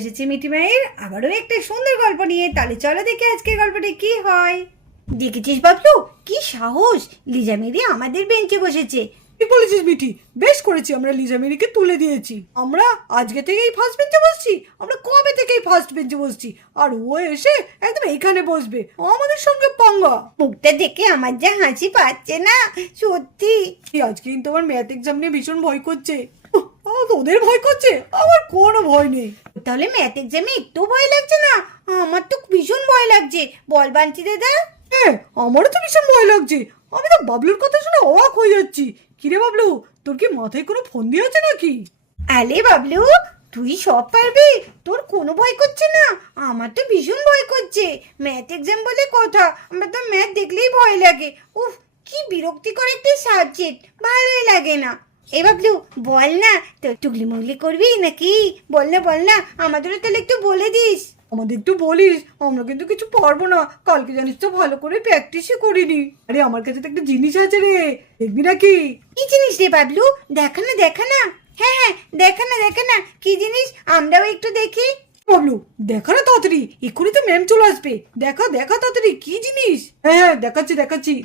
এসেছি মিটি মায়ের আবারও একটা সুন্দর গল্প নিয়ে। তাহলে চলো দেখে আজকের গল্পটা কি হয়। দেখেছিস বাবলু, কি সাহস, লিজা মেরি আমাদের বেঞ্চে বসেছে। ঠিক বলেছিস মিটি, বেশ করেছি, আমরা লিজা মেরিকে তুলে দিয়েছি। আমরা আজকে থেকেই ফার্স্ট বেঞ্চে বসছি, আমরা কবে থেকেই ফার্স্ট বেঞ্চে বসছি, আর ও এসে একদম এইখানে বসবে, আমাদের সঙ্গে পাঙ্গা। মুখটা দেখে আমার যা হাসি পাচ্ছে না, সত্যি। আজকে কিন্তু আমার ম্যাথ এক্সাম নিয়ে ভীষণ ভয় করছে। ওদের ভয় করছে, আমার কোনো ভয় নেই। তাহলে ম্যাথ এক্সামে একটু ভয় লাগছে না? আমার তো ভীষণ ভয় লাগছে। বল বান্টি দাদা। হ্যাঁ, আমারও তো ভীষণ ভয় লাগছে। আমি তো বাবলুর কথা শুনে অবাক হয়ে যাচ্ছি। কিরে বাবলু, তোর কি মাথায় কোনো ফোন দিয়ে আছে নাকি? আলে বাবলু, তুই সব পারবি, তোর কোনো ভয় করছে না? আমার তো ভীষণ ভয় করছে। ম্যাথ এক্সাম বলে কথা, আমার তো ম্যাথ দেখলেই ভয় লাগে। উফ, কি বিরক্তিকর একটা সাবজেক্ট, ভালোই লাগে না। এ বাবলু বল না, তো টুগলি মুগলি করবি নাকি? বল না, আমাদেরও তাহলে একটু বলে দিস। আমাদের একটু বলিস, আমরা কিন্তু কিছু পারবো না। কালকে জানিস তো ভালো করে প্র্যাকটিসই করিনি। আরে আমার কাছে তো একটা জিনিস আছে রে, দেখবি নাকি? কি জিনিস রে বাবলু? দেখা না। হ্যাঁ, দেখা না, কি জিনিস? আমরাও একটু দেখি। বাবলু দেখা না তাড়াতাড়ি, এক্ষুনি তো ম্যাম চলে আসবে। দেখা তাড়াতাড়ি, কি জিনিস? হ্যাঁ দেখাচ্ছি,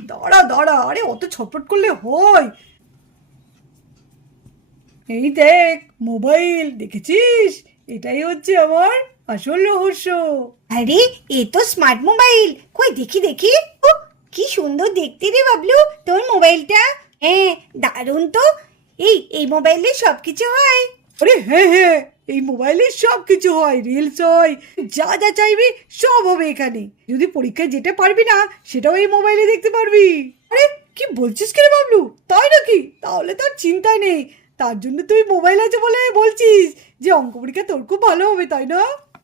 দাঁড়া। আরে অত ছটফট করলে হয়? এই দেখ মোবাইল, দেখেছিস? এটাই হচ্ছে আমার আসল রহস্য। আরে এ তো স্মার্ট মোবাইল, কই দেখি। ও কি সুন্দর দেখতে রে বাবলু তোর মোবাইলটা। হ্যাঁ দারুণ তো। এই মোবাইলে সবকিছু হয়? আরে হ্যাঁ, এই মোবাইলে সব কিছু হয়, রিলস হয়, যা চাইবি সব হবে এখানে। যদি পরীক্ষায় যেটা পারবি না সেটাও এই মোবাইলে দেখতে পারবি। আরে কি বলছিস কি রে বাবলু, তাই নাকি? তাহলে তার চিন্তাই নেই। তার জন্য তুই মোবাইল আছে বলে বলছিস যে অঙ্ক পরীক্ষা তোর খুব ভালো হবে, তাই না?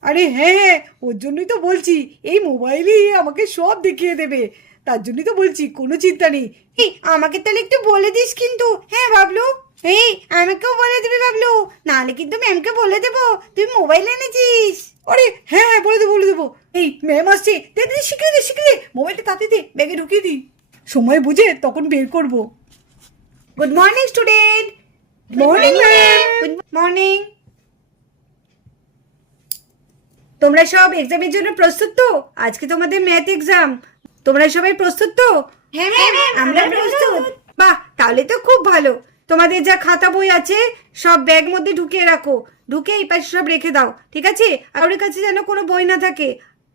আরে হ্যাঁ, ওর জন্যই তো বলছি, এই মোবাইলই আমাকে সব দেখিয়ে দেবে। তার জন্যই তো বলছি, কোনো চিন্তা নেই। আমাকে তাহলে একটু বলে দিস কিন্তু। হ্যাঁ বাবলু, আমাকেও বলে দিবি বাবলু, নাহলে কিন্তু ম্যামকে বলে দেবো তুই মোবাইল এনেছিস। আরে হ্যাঁ, বলে দেবো। এই ম্যাম আসছে, দে শিখিয়ে দে, মোবাইলটা তাতে দে, ব্যাগে ঢুকিয়ে দি, সময় বুঝে তখন বের করবো। Good morning student. Morning ma'am. Good morning. তোমরা সব এক্সামের জন্য প্রস্তুত তো? আজকে তোমাদের ম্যাথ এক্সাম, তোমরা সবাই প্রস্তুত তো? হ্যাঁ আমরা প্রস্তুত। বাহ, তাহলে তো খুব ভালো। তোমাদের যা খাতা বই আছে সব ব্যাগ মধ্যে ঢুকিয়ে রাখো, ঢুকে এই পাশে সব রেখে দাও, ঠিক আছে? আর ওর কাছে যেন কোনো বই না থাকে,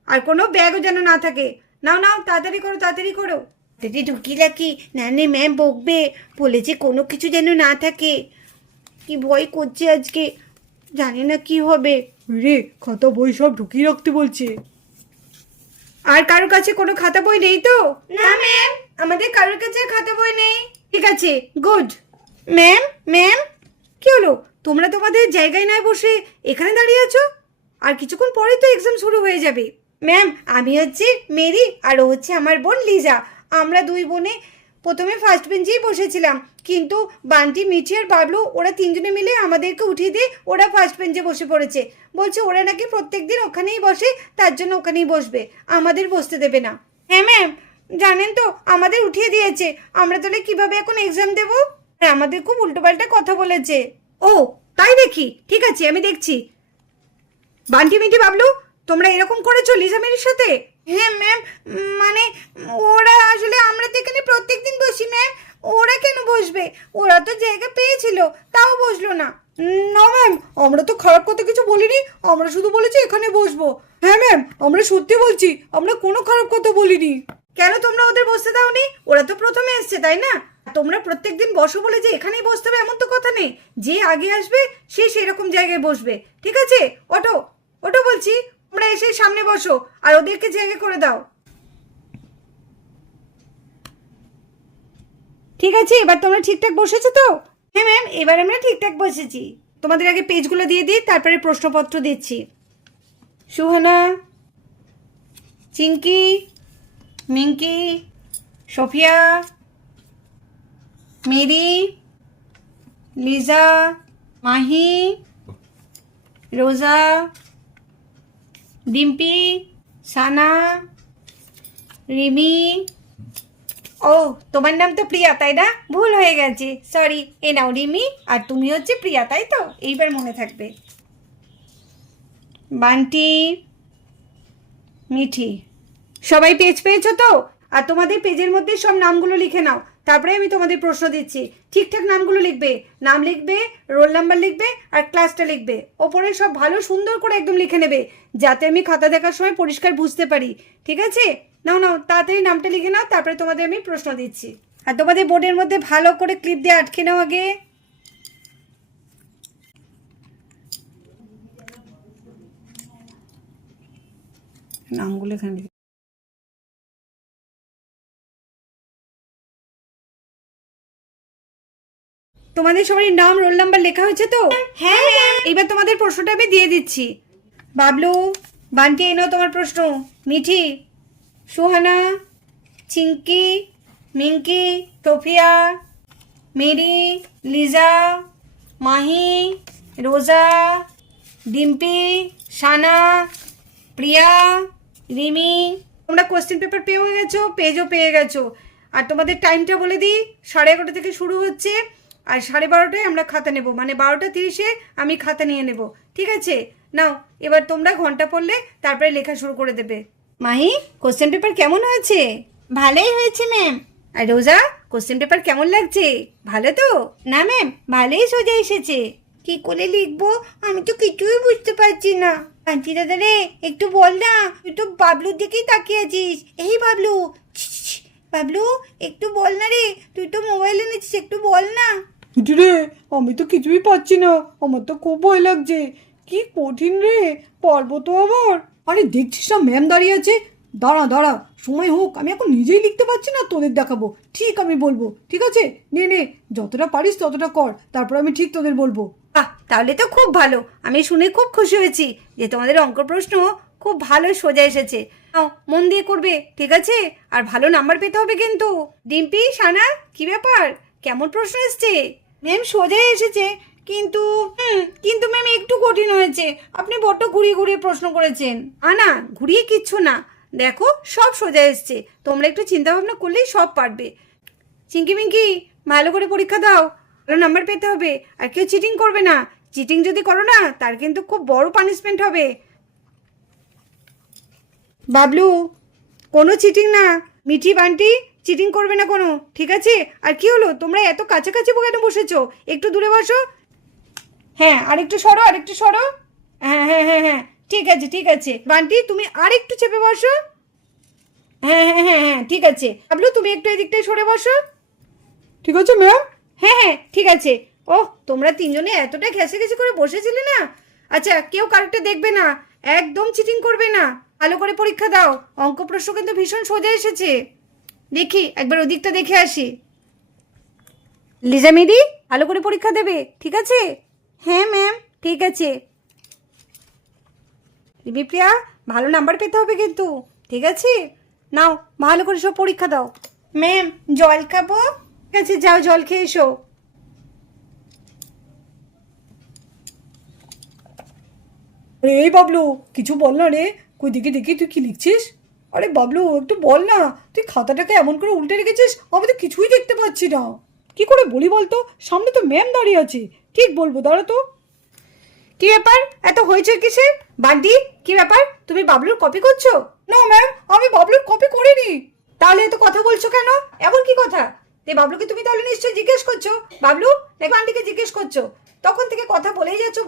আর কোনো ব্যাগও যেন না থাকে। নাও তাড়াতাড়ি করো। তাড়াতাড়ি ঢুকিয়ে রাখি, না ম্যাম বকবে, বলেছে কোনো কিছু যেন না থাকে। কি ভয় করছে আজকে, জানি না কি হবে। রে, খাতা বই সব ঢুকিয়ে রাখতে বলছে। আর কারোর কাছে কোনো খাতা বই নেই তো? না ম্যাম, আমাদের কারোর কাছে খাতা বই নেই। ঠিক আছে, গুড। ম্যাম কি হলো? তোমরা তোমাদের জায়গায় না বসে এখানে দাঁড়িয়ে আছো? আর কিছুক্ষণ পরে তো এক্সাম শুরু হয়ে যাবে। ম্যাম, আমি হচ্ছে মেরি, আর ও হচ্ছে আমার বোন লিজা। আমরা দুই বোনে প্রথমে ফার্স্ট বেঞ্চেই বসেছিলাম, কিন্তু বান্টি, মিঠি আর বাবলু ওরা তিনজনে মিলে আমাদেরকে উঠিয়ে দিয়ে ওরা ফার্স্ট বেঞ্চে বসে পড়েছে। বলছে ওরা নাকি প্রত্যেকদিন ওখানেই বসে, তার জন্য ওখানেই বসবে, আমাদের বসতে দেবে না। হ্যাঁ ম্যাম, জানেন তো আমাদের উঠিয়ে দিয়েছে, আমরা তাহলে কিভাবে এখন এক্সাম দেবো? আর আমাদের খুব উল্টোপাল্টা কথা বলেছে। ও তাই দেখি, ঠিক আছে আমি দেখছি। বান্টি, মিঠি, বাবলু তোমরা এরকম করেছো লিজা মেরির সাথে? হ্যাঁ ম্যাম, মানে ওরা আসলে, আমরা তো এখানে প্রত্যেকদিন বসি ম্যাম, ওরা কেন বসবে? ওরা তো জায়গা পেয়েছিল, তাও বসলো না। না ম্যাম, আমরা তো খারাপ কথা কিছু বলিনি, আমরা শুধু বলেছি এখানে বসবো। হ্যাঁ ম্যাম, আমরা সত্যি বলছি, আমরা কোনো খারাপ কথা বলিনি। কেন তোমরা ওদের বসতে দাওনি? ওরা তো প্রথমে এসছে, তাই না? তোমরা প্রত্যেকদিন বসো বলে যে এখানেই বসতে হবে এমন তো কথা নেই। যে আগে আসবে সে সেরকম জায়গায় বসবে, ঠিক আছে? ওঠো বলছি, তোমরা এসে সামনে বসো আর ওদেরকে জায়গা করে দাও। ঠিক আছে, এবার তোমরা ঠিকঠাক বসেছো তো? হ্যাঁ ম্যাম, এবার আমরা ঠিকঠাক বসেছি। তোমাদের আগে পেজগুলো দিয়ে দিই, তারপরে প্রশ্নপত্র দিচ্ছি। সুহানা, চিঙ্কি, মিঙ্কি, সোফিয়া, মেরি, লিজা, মাহি, রোজা, ডিম্পি, সানা, রিমি। ও তোমার নাম তো প্রিয়া, তাই না? ভুল হয়ে গেছে, সরি। এ নাও রিমি, আর তুমি হচ্ছে প্রিয়া, তাই তো? এইবার মনে থাকবে। বান্টি, মিঠি। সবাই পেজ পেয়েছো তো? আর তোমাদের পেজের মধ্যে সব নামগুলো লিখে নাও, তারপরে আমি তোমাদের প্রশ্ন দিচ্ছি। ঠিকঠাক নামগুলো লিখবে, নাম লিখবে, রোল নাম্বার লিখবে, আর ক্লাসটা লিখবে। ওপরে সব ভালো সুন্দর করে একদম লিখে নেবে, যাতে আমি খাতা দেখার সময় পরিষ্কার বুঝতে পারি। ঠিক আছে? নাও নাও, তাড়াতাড়ি নামটা লিখে নাও, তারপরে তোমাদের আমি প্রশ্ন দিচ্ছি। আর তোমাদের বোর্ডের মধ্যে ভালো করে ক্লিপ দিয়ে আটকে নাও আগে। নামগুলো এখানে তোমাদের সবাই নাম রোল নাম্বার লেখা হয়েছে তো? হ্যাঁ ম্যাম। এবার তোমাদের প্রশ্নটা আমি দিয়ে দিচ্ছি। বাবলু, বান্টি, এনো তোমার প্রশ্ন। মিঠি, সুহানা, চিঙ্কি, মিঙ্কি, তোফিয়া, মেরি, লিজা, মাহি, রোজা, ডিম্পি, সানা, প্রিয়া, রিমি। তোমরা কোশ্চেন পেপার পেয়েও গেছো, পেজও পেয়ে গেছো। আর তোমাদের টাইমটা বলে দিই, 11:30 থেকে শুরু হচ্ছে, আর 12:30টায় আমরা খাতা নেব, মানে 12:30-এ আমি খাতা নিয়ে নেব। ঠিক আছে? নাও, এবার তোমরা ঘন্টা পড়লে তারপরে লেখা শুরু করে দেবে। মাহি, কোশ্চেন পেপার কেমন হয়েছে? ভালোই হয়েছে ম্যাম। আর রোজা, কোশ্চেন পেপার কেমন লাগছে? ভালো তো? না ম্যাম, ভালোই সোজা এসেছে। কি করে লিখবো আমি তো কিছুই বুঝতে পারছি না। আন্টি দাদা রে, একটু বল না, তুই তো বাবলুর দিকেই তাকিয়ে আছিস। এই বাবলু, বাবলু একটু বল না রে, তুই তো মোবাইল এনেছিস, একটু বল না। রে, আমি তো কিছুই পাচ্ছি না, আমার তো খুব ভয় লাগছে। কি কঠিন রে, পারবো তো আবার? আরে দেখছিস না ম্যাম দাঁড়িয়ে আছে। দাঁড়া দাঁড়া, সময় হোক, আমি এখন নিজেই লিখতে পারছি না, তোদের দেখাবো। ঠিক আমি বলবো, ঠিক আছে? নে নে, যতটা পারিস ততটা কর, তারপর আমি ঠিক তোদের বলবো। তাহলে তো খুব ভালো। আমি শুনে খুব খুশি হয়েছি যে তোমাদের অঙ্ক প্রশ্ন খুব ভালো সোজা এসেছে। নাও, মন দিয়ে করবে, ঠিক আছে? আর ভালো নাম্বার পেতে হবে কিন্তু। ডিম্পি, সানা, কি ব্যাপার, কেমন প্রশ্ন এসছে? ম্যাম সোজাই এসেছে, কিন্তু কিন্তু ম্যাম একটু কঠিন হয়েছে। আপনি বড্ড ঘুরিয়ে ঘুরিয়ে প্রশ্ন করেছেন। না, ঘুরিয়ে কিচ্ছু না, দেখো সব সোজা এসছে। তোমরা একটু চিন্তা ভাবনা করলেই সব পারবে। চিঙ্কি মিঙ্কি, ভালো করে পরীক্ষা দাও, ভালো নাম্বার পেতে হবে। আর কেউ চিটিং করবে না। চিটিং যদি করো না, তার কিন্তু খুব বড় পানিশমেন্ট হবে। বাবলু, কোনো চিটিং না। মিঠি, বান্টি, চিটিং করবে না কোনো, ঠিক আছে? আর কি হলো, তোমরা এত কাছাকাছি কেন বসেছো? একটু দূরে বসো। হ্যাঁ, আরেকটু সরো, আরেকটু সরো। হ্যাঁ হ্যাঁ হ্যাঁ হ্যাঁ, ঠিক আছে ঠিক আছে। বান্টি, তুমি আরেকটু চেপে বসো। হ্যাঁ হ্যাঁ হ্যাঁ হ্যাঁ, ঠিক আছে। বাবলু, তুমি একটু এদিকটায় সরে বসো। ঠিক আছে ম্যাম। হ্যাঁ হ্যাঁ, ঠিক আছে। ওহ, তোমরা তিনজনে এতটা ঘেঁষে করে বসেছিলে না। আচ্ছা, কেউ কারেক্টে দেখবে না, একদম চিটিং করবে না। ভালো করে পরীক্ষা দাও। অঙ্ক প্রশ্ন কিন্তু ভীষণ সোজা এসেছে। দেখি, একবার ওদিকটা দেখে আসি। লিজা মেরি, ভালো করে পরীক্ষা দেবে, ঠিক আছে? হ্যাঁ ম্যাম, ঠিক আছে। রিমি প্রিয়া, ভালো নাম্বার পেতে হবে কিন্তু, ঠিক আছে? নাও, ভালো করে সব পরীক্ষা দাও। ম্যাম, জল খাবো? ঠিক আছে, যাও জল খেয়ে এসো। আরে এই বাবলু, কিছু বল না রে। কই দেখি দেখি, তুই কি লিখছিস? আরে বাবলু, একটু বল না, তুই খাতাটাকে এমন করে উল্টে রেখেছিস, আমি তো কিছুই দেখতে পাচ্ছি না। কি করে বলি বলতো, সামনে তো ম্যাম দাঁড়িয়ে আছে। ঠিক বলবো, দাঁড়া তো। কি ব্যাপার, এত হয়েছে কিসের? বান্টি, কি ব্যাপার, তুমি বাবলুর কপি করছো? না ম্যাম, আমি বাবলুর কপি করিনি। তাহলে এত কথা বলছো কেন? এমন কি কথা? বাবলুকে তুমি তাহলে নিশ্চয়ই জিজ্ঞেস করছো। বাবলু, দেখো আন্টিকে জিজ্ঞেস করছো, তখন থেকে কথা বলেই যাচ্ছ।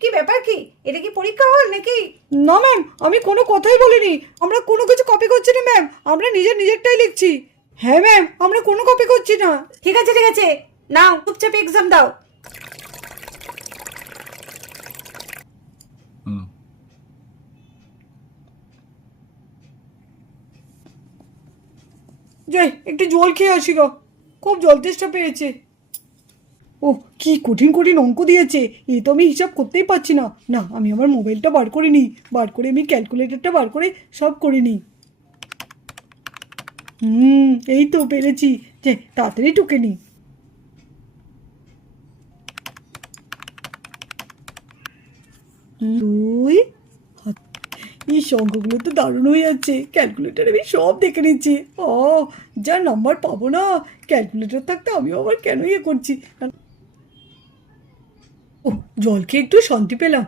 কি ব্যাপার, কি এটা কি পরীক্ষা হল নাকি? না ম্যাম, আমি কোনো কথাই বলিনি। আমরা কোনো কিছু কপি করছি না ম্যাম, আমরা নিজেরটাই লিখছি। হ্যাঁ ম্যাম, আমরা কোনো কপি করছি না। ঠিক আছে ঠিক আছে, নাও চুপচাপ এক্সাম দাও। যাই একটু জল খেয়ে আসি গো, খুব জল তেষ্টা পেয়েছে। ও, কি কঠিন কঠিন অঙ্ক দিয়েছে, এই তো আমি হিসাব করতেই পারছি না। না, আমি আমার মোবাইলটা বার করে নিই, বার করে আমি ক্যালকুলেটরটা বার করে সব করে নিই। এই তো পেরেছি, যে তাড়াতাড়ি টুকে নিই। দুই, এই অঙ্কগুলো তো দারুণ হয়ে যাচ্ছে, ক্যালকুলেটার আমি সব দেখে নিচ্ছি। যা নাম্বার পাবো না, ক্যালকুলেটর থাকতে আমি আবার কেন করছি। ও, জল খেয়ে একটু শান্তি পেলাম।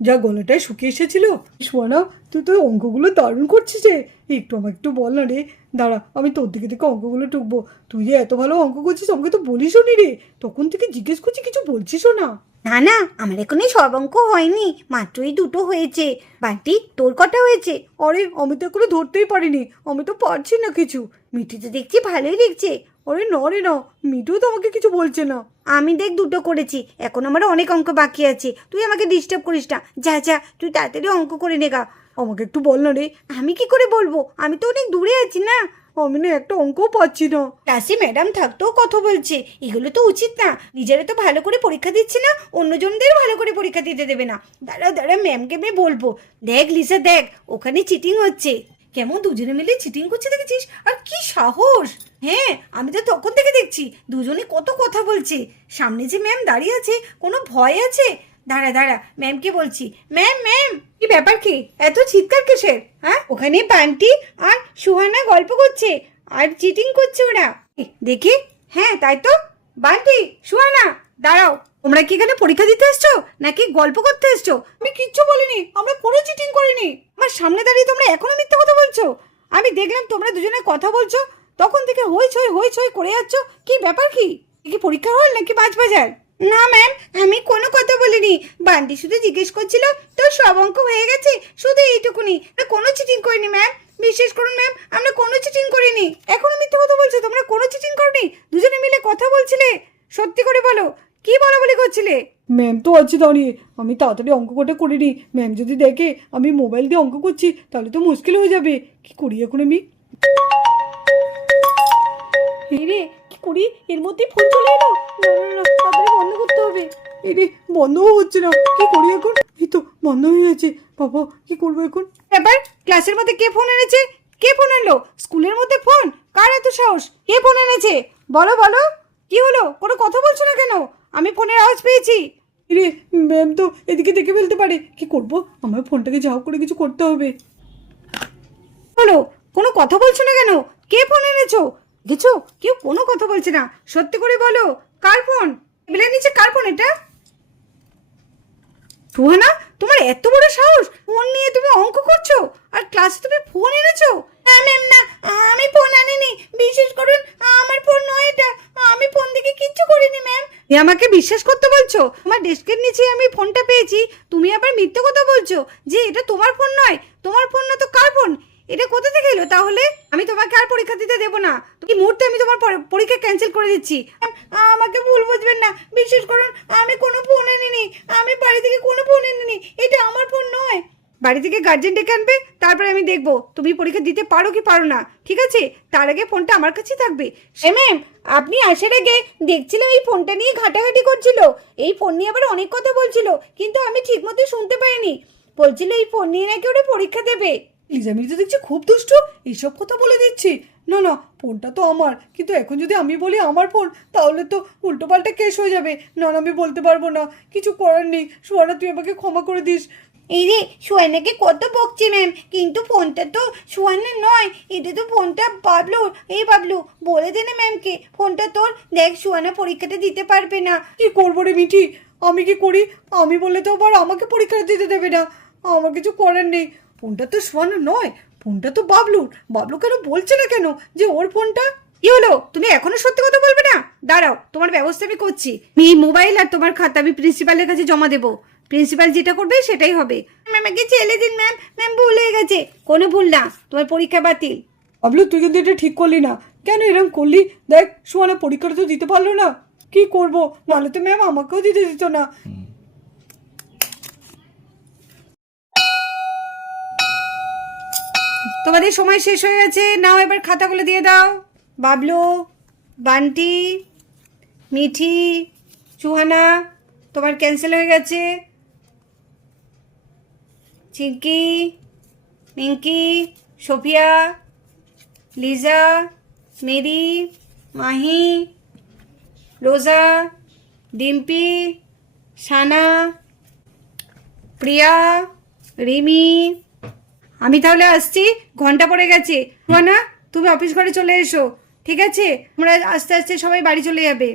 যা গলাটায় শুকিয়ে এসেছিল। সোয়ানা, তুই তো অঙ্কগুলো দারুণ করছিস রে। একটু আমাকে একটু বল না রে। দাঁড়া, আমি তোর দিকে থেকে অঙ্কগুলো টুকবো। তুই যে এত ভালো অঙ্ক করছিস আমাকে তো বলিসও নি রে। তখন থেকে জিজ্ঞেস করছি, কিছু বলছিসও না। না না, আমার এখনই সব অঙ্ক হয়নি, মাত্রই 2টো হয়েছে। বান্টি, তোর কটা হয়েছে? আরে আমি তো এখনো ধরতেই পারিনি, আমি তো পারছি না কিছু। মিঠু তো দেখছি ভালোই লিখছে। আরে না রে না, মিঠুও তো আমাকে কিছু বলছে না। আমি দেখ 2টো করেছি, এখন আমার অনেক অঙ্ক বাকি আছে। তুই আমাকে ডিস্টার্ব করিস না, যা যা তুই তাড়াতাড়ি অঙ্ক করে নেগা। আমাকে একটু বল না রে। আমি কি করে বলবো, আমি তো অনেক দূরে আছি না। আমি না একটা অঙ্কও পাচ্ছি না। ক্লাসে ম্যাডাম থাকতেও কথা বলছে, এগুলো তো উচিত না। নিজেরা তো ভালো করে পরীক্ষা দিচ্ছে না, অন্যজনদের ভালো করে পরীক্ষা দিতে দেবে না। দাঁড়া দাঁড়া, ম্যামকে আমি বলবো। দেখ লিসা, দেখ ওখানে চিটিং হচ্ছে। কেমন দুজনে মিলে চিটিং করছে দেখেছিস? আর কি সাহস! হ্যাঁ, আমি তো তখন থেকে দেখছি দুজনে কত কথা বলছে। সামনে যে ম্যাম দাঁড়িয়ে আছে, কোনো ভয় আছে? দাঁড়া দাঁড়া, ম্যামকে বলছি। ম্যাম ম্যাম, কি ব্যাপার, কি এত চিৎকার কিসের? হ্যাঁ, ওখানে বান্টি আর সুহানা গল্প করছে আর চিটিং করছে ওরা। দেখি, হ্যাঁ তাই তো। বান্টি, সুহানা, দাঁড়াও। তোমরা কি এখানে পরীক্ষা দিতে এসছো নাকি গল্প করতে এসছো? আমি কিচ্ছু বলিনি, আমরা কোনো চিটিং করিনি। আমার সামনে দাঁড়িয়ে তোমরা এখনো মিথ্যা কথা বলছো। আমি দেখলাম তোমরা দুজনে কথা বলছো, তখন থেকে হইচই করে যাচ্ছ। কি ব্যাপার, কি কি পরীক্ষা হল নাকি মাছ বাজার? না ম্যাম, আমি কোনো কথা বলিনি। বান্টি শুধু জিজ্ঞেস করছিল তোর সব অঙ্ক হয়ে গেছে, শুধু এইটুকুনি। কোনো চিটিং করিনি ম্যাম, বিশ্বাস করুন ম্যাম, আমরা কোনো চিটিং করিনি। এখনো মিথ্যা কথা বলছো, তোমরা কোনো চিটিং করনি। দুজনে মিলে কথা বলছিলে, সত্যি করে বলো কি বলাবলি করছিলে? ম্যাম তো আছে দাঁড়িয়ে, আমি তাড়াতাড়ি অঙ্ক কটা করিনি। ম্যাম যদি দেখে আমি মোবাইল দিয়ে অঙ্ক করছি তাহলে তো মুশকিল হয়ে যাবে। কি করি এখন আমি? রে, কি করি? এর মধ্যে ফোন চলে এলো। না না না, তাড়াতাড়ি বন্ধ করতে হবে। এই রে, বন্ধও হচ্ছে না। কি করি এখন? এই তো বন্ধ হয়ে গেছে। বাবা, কি করবো এখন? এবার ক্লাসের মধ্যে কে ফোন এনেছে? কে ফোন আনলো? স্কুলের মধ্যে ফোন? কার এত সাহস? কে ফোন এনেছে? বলো বলো, কি হলো? কোনো কথা বলছো না কেন? আমি ফোনের আওয়াজ পেয়েছি। রে, ম্যাম তো এদিকে দেখে ফেলতে পারে। কি করব? আমার ফোনটাকে যাও করে কিছু করতে হবে। হলো, কোনো কথা বলছো না কেন? কে ফোন এনেছো? দেখছো, কেউ কোনো কথা বলছে না। সত্যি করে বলো, কার ফোন? টেবিলের নিচে কার ফোন এটা? সুহানা, তোমার এত বড় সাহস! ফোন নিয়ে তুমি অঙ্ক করছো আর ক্লাসে তুমি ফোন এনেছো? না ম্যাম না, আমি ফোন আনিনি। বিশ্বাস করুন, আমার ফোন নয় এটা। আমি ফোন থেকে কিচ্ছু করিনি ম্যাম। আমাকে বিশ্বাস করতে বলছো? আমার ডেস্কের নিচে আমি ফোনটা পেয়েছি, তুমি আবার মিথ্যে কথা বলছো যে এটা তোমার ফোন নয়। তোমার ফোন না তো কার ফোন? এটা কোথা থেকে এলো তাহলে? আমি তোমাকে আর পরীক্ষা দিতে দেবো না। এই মুহূর্তে আমি তোমার পরীক্ষা ক্যান্সেল করে দিচ্ছি। আমাকে ভুল বুঝবেন না, বিশ্বাস করুন, আমি কোনো ফোন আনিনি। আমি বাড়ি থেকে কোনো ফোন আনিনি, এটা আমার ফোন নয়। বাড়ি থেকে গার্জেন ডেকে আনবে, তারপরে আমি দেখবো তুমি পরীক্ষা দিতে পারো কি পারো না। ঠিক আছে, তার আগে ফোনটা আমার কাছেই থাকবে। ম্যাম, আপনি আসার আগে দেখছিলাম এই ফোনটা নিয়ে ঘাটাঘাটি করছিল। এই ফোন নিয়ে আবার অনেক কথা বলছিল, কিন্তু আমি ঠিক মতো শুনতে পাইনি। বলছিল এই ফোন নিয়ে নাকি ওরা পরীক্ষা দেবে। লিজা মির্জা দেখছি খুব দুষ্ট, এইসব কথা বলে দিচ্ছি। না না, ফোনটা তো আমার, কিন্তু এখন যদি আমি বলি আমার ফোন তাহলে তো উল্টোপাল্টা কেস হয়ে যাবে। না না, আমি বলতে পারবো না, কিছু করার নেই। সোয়ানা, তুই আমাকে ক্ষমা করে দিস। এই রে, সুয়ানাকে কত বকছে ম্যাম, কিন্তু ফোনটা তো সুয়ানার নয়, এটা তো ফোনটা বাবলুর। এই বাবলু, বলে দে না ম্যামকে ফোনটা তোর। দেখ, সুয়ানা পরীক্ষাটা দিতে পারবে না। কি করবো রে মিঠি, আমি কি করি? আমি বললে তো আবার আমাকে পরীক্ষা দিতে দেবে না। আমার কিছু করার নেই। ফোনটা তো সোয়ানা নয়, ফোনটা তো বাবলুর। বাবলু কেন বলছে না কেন যে ওর ফোনটা? কি হলো, তুমি এখনো সত্যি কথা বলবে না? দাঁড়াও, তোমার ব্যবস্থা আমি করছি। এই মোবাইল আর তোমার খাতা আমি প্রিন্সিপালের কাছে জমা দেবো। প্রিন্সিপাল যেটা করবে সেটাই হবে। ম্যামকে ছেড়ে দিন ম্যাম, ম্যাম ভুল হয়ে গেছে। কোনো ভুল না, তোমার পরীক্ষা বাতিল। বাবলু, তুই কিন্তু এটা ঠিক করলি না। কেন এরকম করলি? দেখ, সোয়ানা পরীক্ষাটা তো দিতে পারলো না। কি করবো? নাহলে তো ম্যাম আমাকেও দিতে দিত না। তোমাদের সময় শেষ হয়ে গেছে, নাও এবার খাতাগুলো দিয়ে দাও। বাবলু, বান্টি, মিঠি, সুহানা, তোমার ক্যান্সেল হয়ে গেছে। চিঙ্কি, মিঙ্কি, সোফিয়া, লিজা, মেরি, মাহি, রোজা, ডিম্পি, সানা, প্রিয়া, রিমি। আমি তাহলে আসছি, ঘন্টা পড়ে গেছে। না, তুমি অফিস ঘরে চলে এসো। ঠিক আছে, তোমরা আস্তে আস্তে সবাই বাড়ি চলে যাবে।